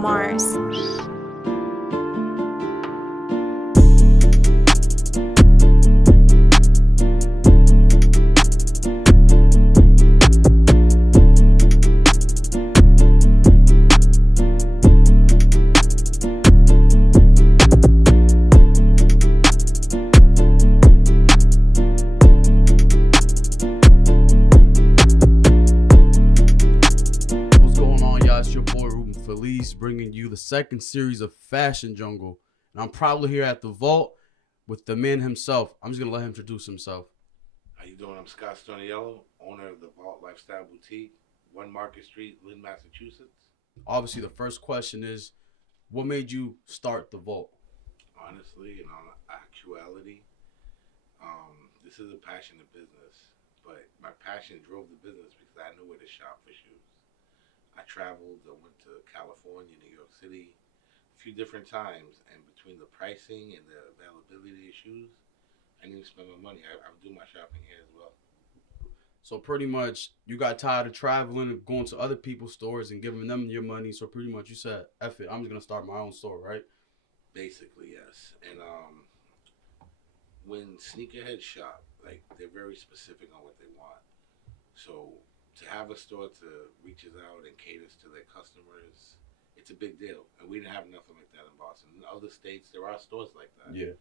Mars. Ruben Feliz bringing you the second series of Fashion Jungle. And I'm proudly here at the Vault with the man himself. I'm just going to let him introduce himself. How you doing? I'm Scott Stoniello, owner of the Vault Lifestyle Boutique, 1 Market Street, Lynn, Massachusetts. Obviously, the first question is, what made you start the Vault? Honestly, and on actuality, this is a passionate business, but my passion drove the business because I knew where to shop for shoes. I traveled, I went to California, New York City, a few different times, and between the pricing and the availability of shoes, I didn't spend my money. I do my shopping here as well. So pretty much, you got tired of traveling and going to other people's stores and giving them your money, so pretty much you said, F it, I'm just going to start my own store, right? Basically, yes. And when sneakerheads shop, like, they're very specific on what they want. So to have a store to reaches out and caters to their customers, it's a big deal. And we didn't have nothing like that in Boston. In other states, there are stores like that. Yeah.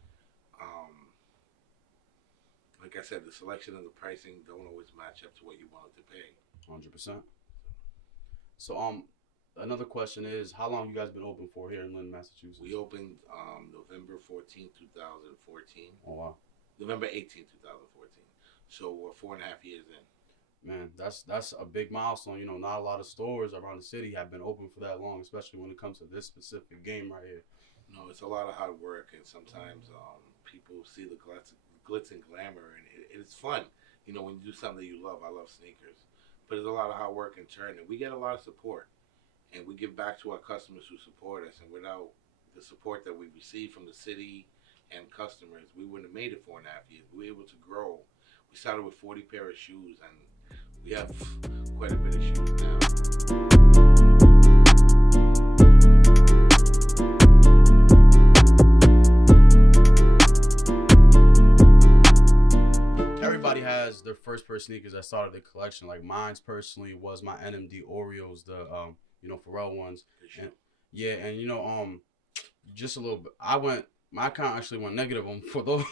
Like I said, the selection and the pricing don't always match up to what you wanted to pay. 100%. So another question is, how long you guys been open for here in Lynn, Massachusetts? We opened November 14th, 2014. Oh, wow. November 18th, 2014. So we're 4.5 years in. Man, that's a big milestone. You know, not a lot of stores around the city have been open for that long, especially when it comes to this specific game right here. No, it's a lot of hard work, and sometimes people see the glitz and glamour, and it's fun. You know, when you do something that you love. I love sneakers, but it's a lot of hard work in turn, and we get a lot of support, and we give back to our customers who support us. And without the support that we receive from the city and customers, we wouldn't have made it 4.5 years. We were able to grow. We started with 40 pair of shoes, and we have quite a bit of shoes now. Everybody has their first pair of sneakers that started their collection. Like mine's personally was my NMD Oreos, the Pharrell ones. And, yeah, and just a little bit. My account actually went negative on for those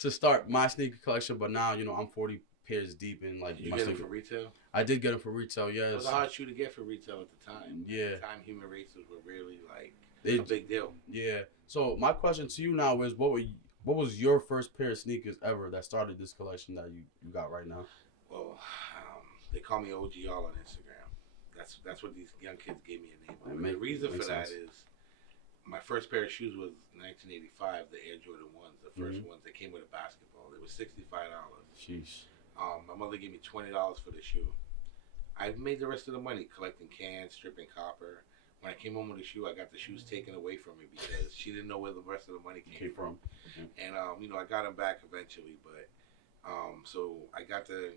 to start my sneaker collection, but now I'm 40 pairs deep in like. Did you get them for retail? I did get them for retail. Yes. It was a hard shoe to get for retail at the time. Yeah. At the time, human races were really like a big deal. Yeah. So my question to you now is, what was your first pair of sneakers ever that started this collection that you got right now? Well, they call me OG All on Instagram. That's what these young kids gave me a name on. The reason for that is my first pair of shoes was 1985, the Air Jordan 1s, the first ones that came with a basketball. They were $65. Sheesh. My mother gave me $20 for the shoe. I made the rest of the money collecting cans, stripping copper. When I came home with the shoe, I got the shoes taken away from me because she didn't know where the rest of the money came from. And I got them back eventually, but so I got the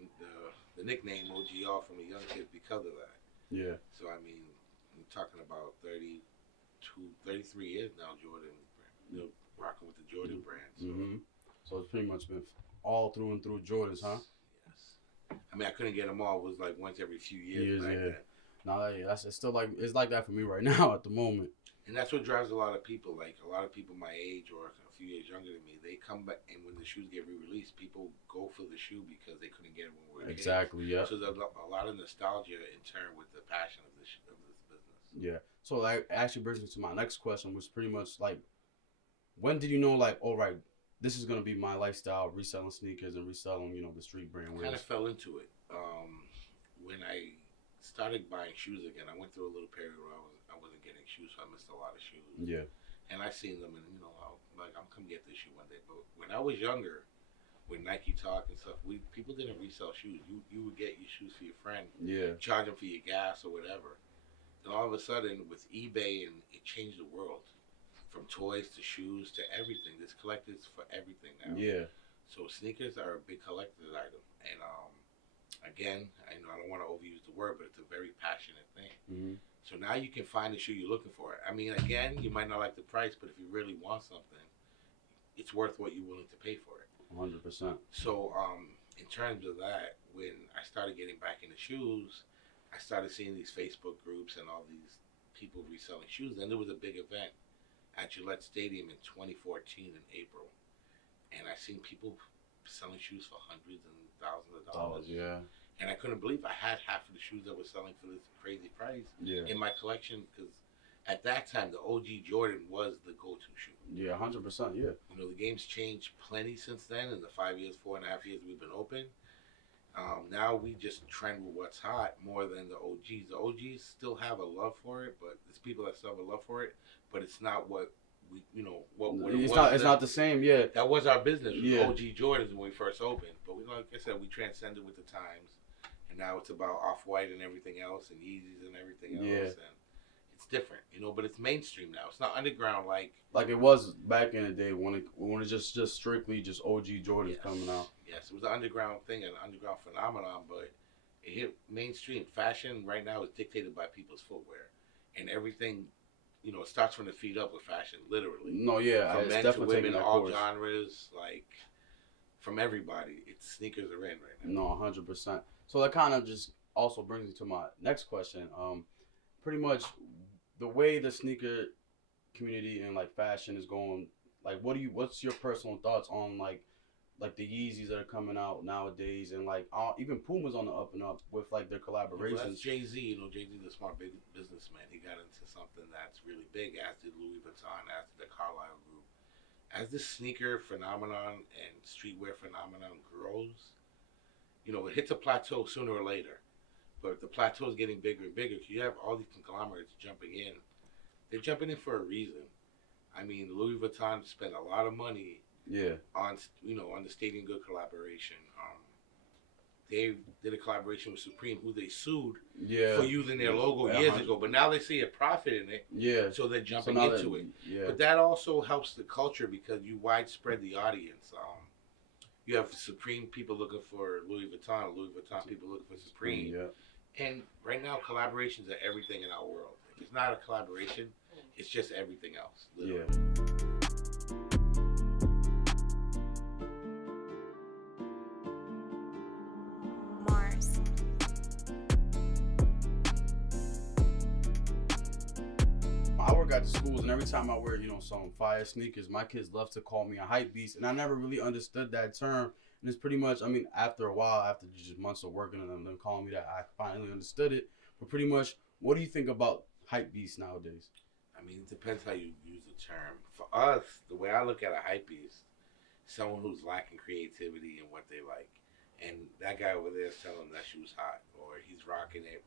nickname OGR from a young kid because of that. Yeah. So I mean, I'm talking about 33 years now, Jordan, rocking with the Jordan brand. So. So it's pretty much been all through and through Jordans, huh? Yes. I mean, I couldn't get them all. It was like once every few years. Yeah. No, it's still it's like that for me right now at the moment. And that's what drives a lot of people. Like a lot of people my age or a few years younger than me, they come back, and when the shoes get re-released, people go for the shoe because they couldn't get it when we were kids. Exactly. Yeah. So there's a lot of nostalgia in turn with the passion of this business. Yeah. So that actually brings me to my next question, which pretty much like, when did you know all right, this is gonna be my lifestyle, reselling sneakers and reselling the street brand? I kind of fell into it when I started buying shoes again. I went through a little period where I wasn't getting shoes, so I missed a lot of shoes. Yeah. And I seen them, and I'm come get this shoe one day. But when I was younger, with Nike Talk and stuff, people didn't resell shoes. You would get your shoes for your friend, charge them for your gas or whatever. And all of a sudden, with eBay, and it changed the world, from toys to shoes to everything. There's collectors for everything now. Yeah. So sneakers are a big collector's item, and again, I don't want to overuse the word, but it's a very passionate thing. So now you can find the shoe you're looking for. I mean, again, you might not like the price, but if you really want something, it's worth what you're willing to pay for it. 100%. So, in terms of that, when I started getting back into shoes, I started seeing these Facebook groups and all these people reselling shoes. And there was a big event at Gillette Stadium in 2014 in April. And I seen people selling shoes for hundreds and thousands of dollars. Yeah. And I couldn't believe I had half of the shoes that were selling for this crazy price in my collection, because at that time, the OG Jordan was the go-to shoe. Yeah, 100%, yeah. You know, the game's changed plenty since then in the 5 years, 4.5 years we've been open. Now we just trend with what's hot more than the OGs. The OGs still have a love for it, but there's people that still have a love for it, but it's not what we, what it was. It's not the same, yeah. That was our business, with OG Jordans when we first opened. But we, like I said, we transcended with the times, and now it's about Off-White and everything else, and Yeezys and everything else, and it's different, but it's mainstream now. It's not underground like it was back in the day when it just strictly just OG Jordans coming out. Yes, it was an underground thing, an underground phenomenon, but it hit mainstream. Fashion right now is dictated by people's footwear, and everything, it starts from the feet up with fashion, literally. No, yeah, from men to women, all genres, like from everybody. It's sneakers are in right now. No, 100%. So that kind of just also brings me to my next question. Pretty much the way the sneaker community and like fashion is going, like what's your personal thoughts on like the Yeezys that are coming out nowadays, and like even Puma's on the up and up with like their collaborations. Well, that's Jay-Z. Jay-Z's a smart big businessman. He got into something that's really big, as did Louis Vuitton, as did the Carlisle Group. As this sneaker phenomenon and streetwear phenomenon grows, it hits a plateau sooner or later. But the plateau is getting bigger and bigger. You have all these conglomerates jumping in. They're jumping in for a reason. I mean, Louis Vuitton spent a lot of money on the Stadium Good collaboration. They did a collaboration with Supreme, who they sued for using their logo years ago. But now they see a profit in it. Yeah. So they're jumping into it. Yeah. But that also helps the culture because you widespread the audience. You have Supreme people looking for Louis Vuitton people looking for Supreme. Yeah. And right now, collaborations are everything in our world. If it's not a collaboration, it's just everything else. Literally. Yeah. I work at the schools, and every time I wear, some fire sneakers, my kids love to call me a hype beast, and I never really understood that term. And it's pretty much, after a while, after just months of working on them calling me that, I finally understood it. But pretty much, what do you think about hype beast nowadays? It depends how you use the term. For us, the way I look at a hype beast, someone who's lacking creativity in what they like. And that guy over there is telling them that shoe's hot, or he's rocking it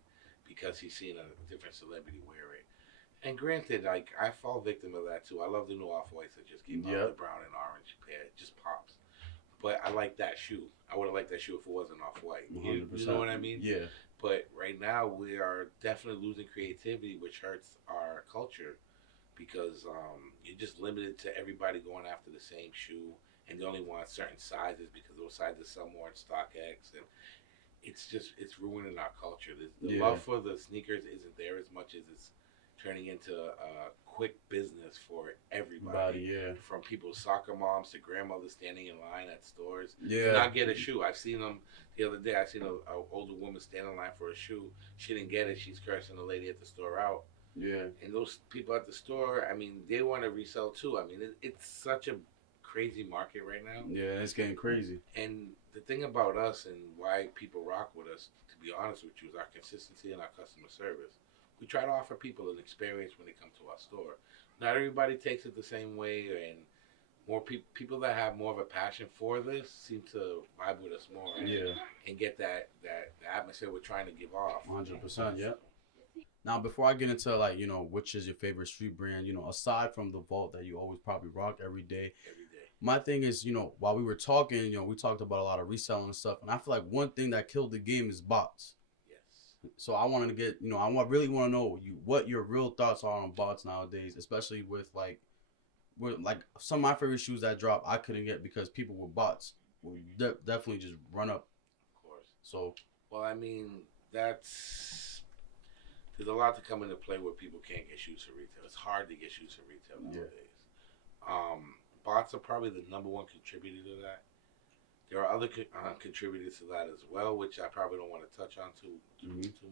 because he's seen a different celebrity wear it. And granted, I fall victim of that too. I love the new Off-Whites that just came out, the brown and orange pair. It just pops. But I like that shoe. I would have liked that shoe if it wasn't Off-White. You know what I mean? Yeah. But right now, we are definitely losing creativity, which hurts our culture because you're just limited to everybody going after the same shoe, and they only want certain sizes because those sizes sell more in StockX, and it's ruining our culture. The love for the sneakers isn't there as much as it's turning into a quick business for everybody. From people's soccer moms to grandmothers standing in line at stores to not get a shoe. I've seen them the other day. I seen an older woman stand in line for a shoe. She didn't get it. She's cursing the lady at the store out. Yeah. And those people at the store, they want to resell too. It's such a crazy market right now. Yeah, it's getting crazy. And the thing about us and why people rock with us, to be honest with you, is our consistency and our customer service. We try to offer people an experience when they come to our store. Not everybody takes it the same way, and more people that have more of a passion for this seem to vibe with us more and get that atmosphere we're trying to give off. 100%, yeah. Now, before I get into which is your favorite street brand, aside from the Vault that you always probably rock every day, my thing is, while we were talking, we talked about a lot of reselling and stuff, and I feel like one thing that killed the game is bots. So I wanted to get, I really want to know what your real thoughts are on bots nowadays, especially with some of my favorite shoes that drop I couldn't get because people with bots will definitely just run up. Of course. So. Well, there's a lot to come into play where people can't get shoes for retail. It's hard to get shoes for retail nowadays. Bots are probably the number one contributor to that. There are other contributors to that as well, which I probably don't want to touch on too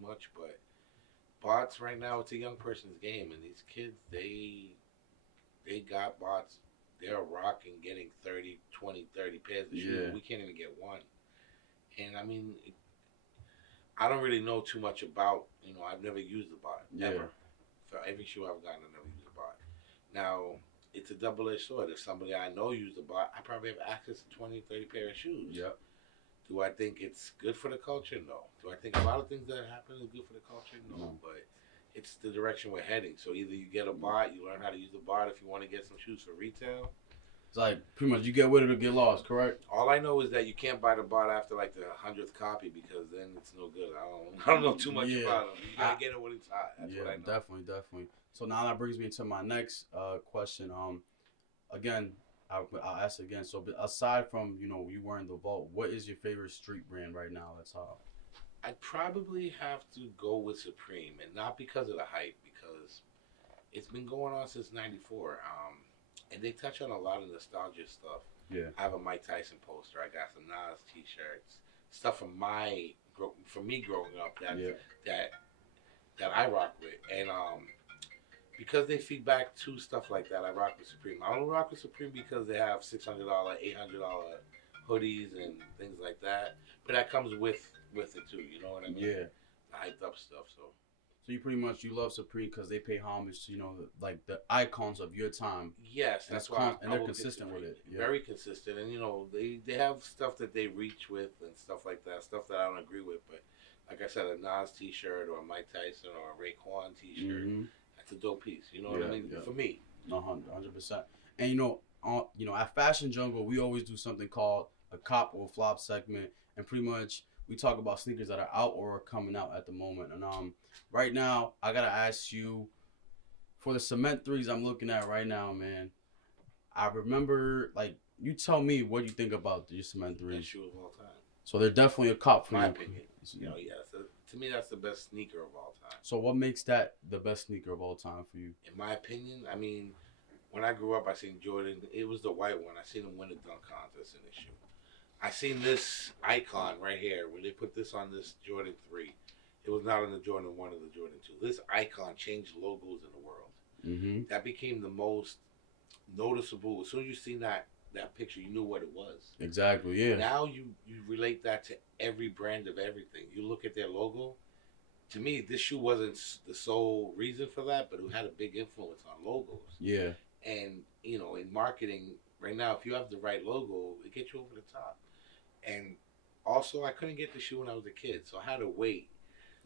much. But bots right now, it's a young person's game, and these kids, they got bots. They're rocking, getting 30, 20, 30 pairs of shoes. We can't even get one. And I mean, I don't really know too much about, I've never used a bot, ever. For every shoe I've gotten, I've never used a bot. Now, it's a double-edged sword. If somebody I know used a bot, I probably have access to 20, 30 pair of shoes. Yep. Do I think it's good for the culture? No. Do I think a lot of things that happen is good for the culture? No. But it's the direction we're heading. So either you get a bot, you learn how to use the bot if you want to get some shoes for retail. It's like pretty much you get with it or get lost, correct? All I know is that you can't buy the bot after like the 100th copy because then it's no good. I don't know too much about them. You gotta get it when it's hot. That's what I know. Definitely. So now that brings me to my next question. Again, I'll ask again. So aside from you wearing the Vault, what is your favorite street brand right now? That's all. I'd probably have to go with Supreme, and not because of the hype, because it's been going on since '94. And they touch on a lot of nostalgia stuff. Yeah. I have a Mike Tyson poster. I got some Nas T-shirts, stuff from me growing up that I rock with, and because they feed back to stuff like that, I rock with Supreme. I don't rock with Supreme because they have $600, $800 hoodies and things like that, but that comes with it too. You know what I mean? Yeah. The hyped up stuff. So you pretty much love Supreme because they pay homage to like the icons of your time. Yes, that's why. And they're consistent with it. Yeah. Very consistent, and they have stuff that they reach with and stuff like that. Stuff that I don't agree with, but like I said, a Nas T-shirt or a Mike Tyson or a Raekwon T-shirt, that's a dope piece. You know what I mean? Yeah. For me, 100%. And at Fashion Jungle, we always do something called a cop or flop segment, and pretty much we talk about sneakers that are out or are coming out at the moment. And right now, I gotta ask you, for the Cement 3s I'm looking at right now, man. I remember, you tell me what you think about your Cement 3s. Best shoe of all time. So they're definitely a cop for my you. Opinion. To me, that's the best sneaker of all time. So what makes that the best sneaker of all time for you? In my opinion, I mean, when I grew up, I seen Jordan. It was the white one. I seen him win a dunk contest in this shoe. I seen this icon right here where they put this on this Jordan 3. It was not on the Jordan 1 or the Jordan 2. This icon changed logos in the world. Mm-hmm. That became the most noticeable. As soon as you seen that picture, you knew what it was. Exactly, yeah. Now you relate that to every brand of everything. You look at their logo. To me, this shoe wasn't the sole reason for that, but it had a big influence on logos. Yeah. And, in marketing, right now, if you have the right logo, it gets you over the top. And also, I couldn't get the shoe when I was a kid, so I had to wait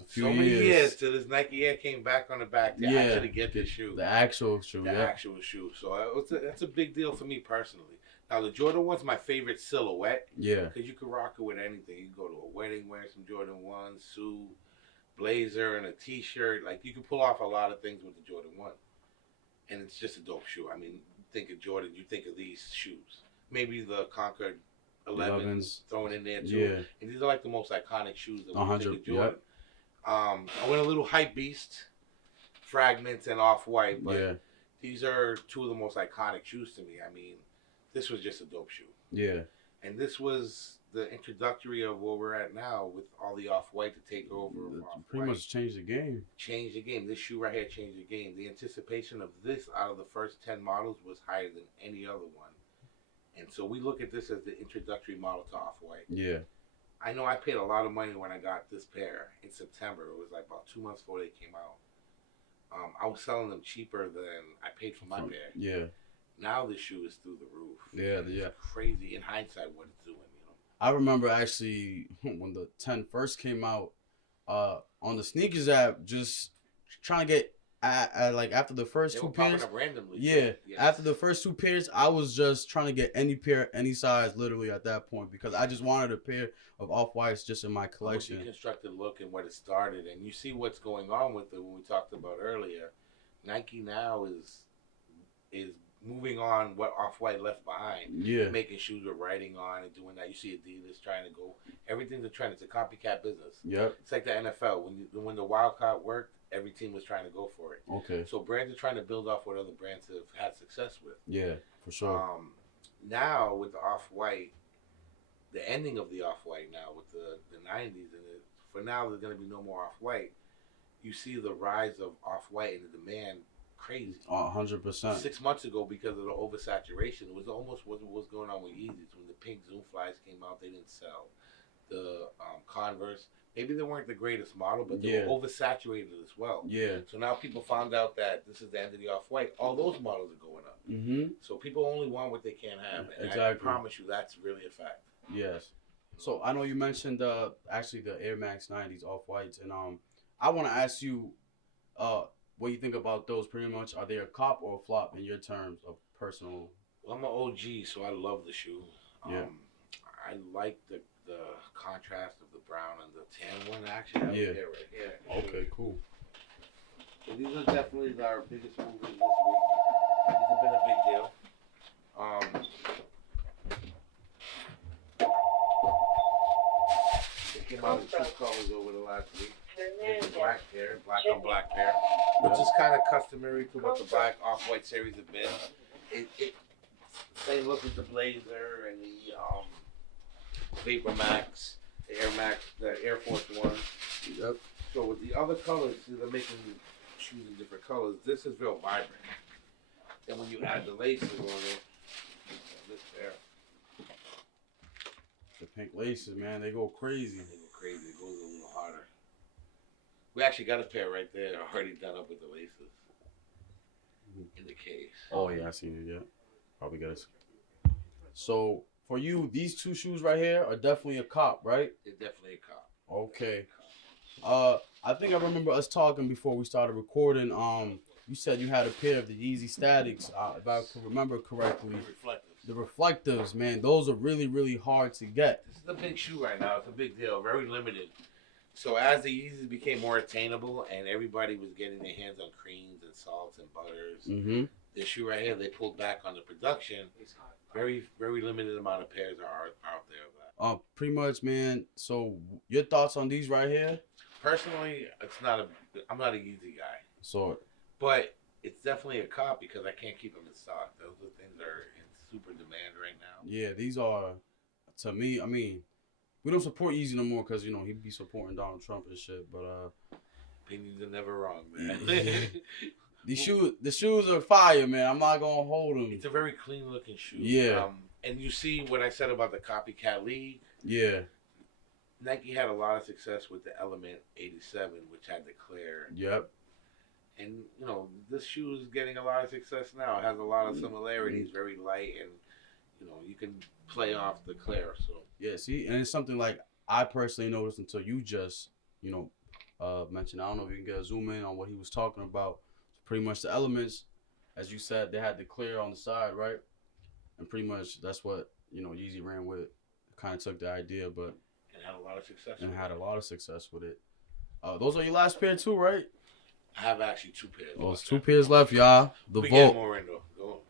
so many years till this Nike Air came back on the back to actually get the shoe. The actual shoe, actual shoe. So that's a big deal for me personally. Now, the Jordan 1's my favorite silhouette. Yeah. Because you can rock it with anything. You can go to a wedding wearing some Jordan 1s, suit, blazer, and a T-shirt. Like, you can pull off a lot of things with the Jordan 1. And it's just a dope shoe. I mean, think of Jordan, you think of these shoes. Maybe the Concord 11s thrown in there, too. Yeah. And these are like the most iconic shoes that we think of Jordan. Yep. I went a little Hype Beast, Fragments, and Off-White, but these are two of the most iconic shoes to me. I mean, this was just a dope shoe. Yeah. And this was the introductory of where we're at now with all the Off-White to take over. Pretty much changed the game. Changed the game. This shoe right here changed the game. The anticipation of this out of the first 10 models was higher than any other one. And so we look at this as the introductory model to Off-White. Yeah. I know I paid a lot of money when I got this pair in September. It was like about 2 months before they came out. I was selling them cheaper than I paid for my pair. Yeah. Now this shoe is through the roof. Yeah. It's crazy in hindsight what it's doing. I remember actually when the 10 first came out, on the sneakers app, just trying to get like after the first two pairs. Up randomly. Yeah. Yes. After the first two pairs, I was just trying to get any pair, any size, literally at that point, because I just wanted a pair of Off-Whites just in my collection. The deconstructed look and what it started, and you see what's going on with it when we talked about earlier. Nike now is moving on what Off-White left behind. Yeah. Making shoes with writing on and doing that. You see Adidas trying to go. Everything's a trend. It's a copycat business. Yep. It's like the NFL. When the Wildcat worked, every team was trying to go for it. Okay. So brands are trying to build off what other brands have had success with. Yeah, for sure. Now with the Off-White, the ending of the Off-White now with the 90s, and for now there's going to be no more Off-White. You see the rise of Off-White and the demand crazy. 100%. 6 months ago, because of the oversaturation, it was almost what was going on with Yeezys. When the pink Zoom Flies came out, they didn't sell. The Converse, maybe they weren't the greatest model, but they were oversaturated as well. Yeah. So now people found out that this is the end of the Off-White. All those models are going up. Mm-hmm. So people only want what they can't have. And exactly. I promise you, that's really a fact. Yes. So I know you mentioned actually the Air Max 90s Off-Whites, and I want to ask you what you think about those. Pretty much, are they a cop or a flop in your terms of personal? Well, I'm an OG, so I love the shoe. Yeah. I like the contrast of the brown and the tan one. Actually, I have it right here. Okay, cool. So these are definitely our biggest movers this week. These have been a big deal. They came out in 2 colors over the last week. There's a black pair, black on black pair, which is kind of customary to what the black Off-White series have been. It same look as the Blazer and the Vapor Max, the Air Max, the Air Force One. Yep. So with the other colors, see, they're making shoes in different colors. This is real vibrant. And when you add the laces on it, this there. The pink laces, man, they go crazy. They go crazy. It goes a little harder. We actually got a pair right there already done up with the laces in the case. Oh yeah, I seen it. Yeah, probably got it. So for you, these 2 shoes right here are definitely a cop, right? They're definitely a cop. Okay. I think I remember us talking before we started recording. You said you had a pair of the Yeezy Statics, if I can remember correctly. The reflectives, man, those are really, really hard to get. This is a big shoe right now. It's a big deal. Very limited. So as the Yeezys became more attainable and everybody was getting their hands on creams and salts and butters, this shoe right here, they pulled back on the production. Very, very limited amount of pairs are out there of that. Pretty much, man. So your thoughts on these right here? Personally, I'm not a Yeezy guy. So, but it's definitely a cop because I can't keep them in stock. Those things are in super demand right now. Yeah, these are, to me, I mean, we don't support Yeezy no more because, you know, he'd be supporting Donald Trump and shit, but opinions are never wrong, man. The shoes are fire, man. I'm not gonna hold them. It's a very clean looking shoe. Yeah. And you see what I said about the Copycat League. Yeah. Nike had a lot of success with the Element 87, which had the clear. Yep. And, you know, this shoe is getting a lot of success now. It has a lot of similarities, very light, and, you know, you can play off the clear. So yeah, see, and it's something like I personally noticed until you just, you know, mentioned. I don't know if you can get a zoom in on what he was talking about. Pretty much the Elements, as you said, they had the clear on the side, right? And pretty much that's what, you know, Yeezy ran with. Kind of took the idea, but and had a lot of success. And had a lot of success with it. Those are your last pair too, right? I have actually 2 pairs. Oh, it's 2 pairs left, y'all. The we Vault. Get more in though. Go.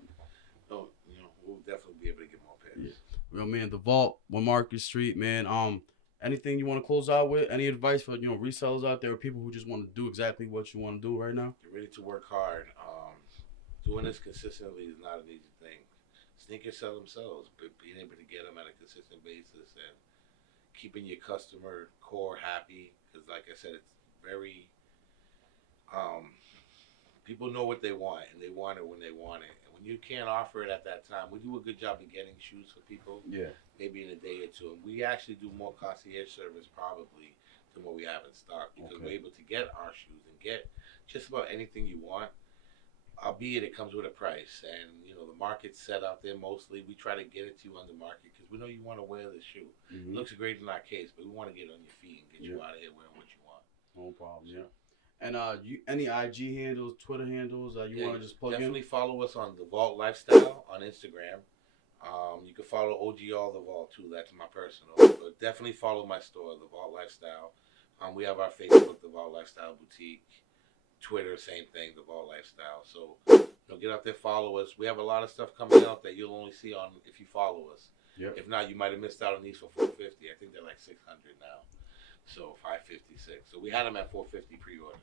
You know, we'll definitely be able to get more pairs. Yeah. Real man, the Vault, 1 Market Street, man. Anything you want to close out with? Any advice for, you know, resellers out there or people who just want to do exactly what you want to do right now? You're ready to work hard. Doing this consistently is not an easy thing. Sneakers sell themselves, but being able to get them at a consistent basis and keeping your customer core happy, because like I said, it's very people know what they want and they want it when they want it. And when you can't offer it at that time, we do a good job of getting shoes for people. Yeah. Maybe in a day or 2. And we actually do more concierge service probably than what we have in stock because we're able to get our shoes and get just about anything you want. Albeit it comes with a price, and you know the market's set out there mostly. We try to get it to you on the market because we know you want to wear the shoe. It looks great in our case, but we want to get it on your feet and get you out of here wearing what you want. No problem. Yeah. And you any IG handles, Twitter handles you want to just plug definitely in? Follow us on The Vault Lifestyle on Instagram. You can follow OG All The Vault too. That's my personal. But definitely follow my store, The Vault Lifestyle. We have our Facebook, The Vault Lifestyle Boutique. Twitter, same thing, The Vault Lifestyle. So, you know, get out there, follow us. We have a lot of stuff coming out that you'll only see on if you follow us. Yep. If not, you might have missed out on these for $450. I think they're like $600 now. So $556. So we had them at $450 pre-order.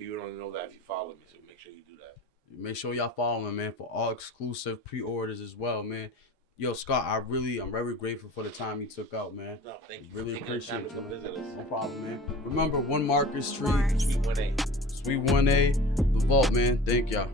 People don't know that if you follow me, so make sure you do that. Make sure y'all follow him, man, for all exclusive pre-orders as well, man. Yo, Scott, I'm very grateful for the time you took out, man. No, thank you. Really appreciate it, man. Visit us. No problem, man. Remember, 1 Market Street, Suite 1A. Suite 1A, The Vault, man. Thank y'all.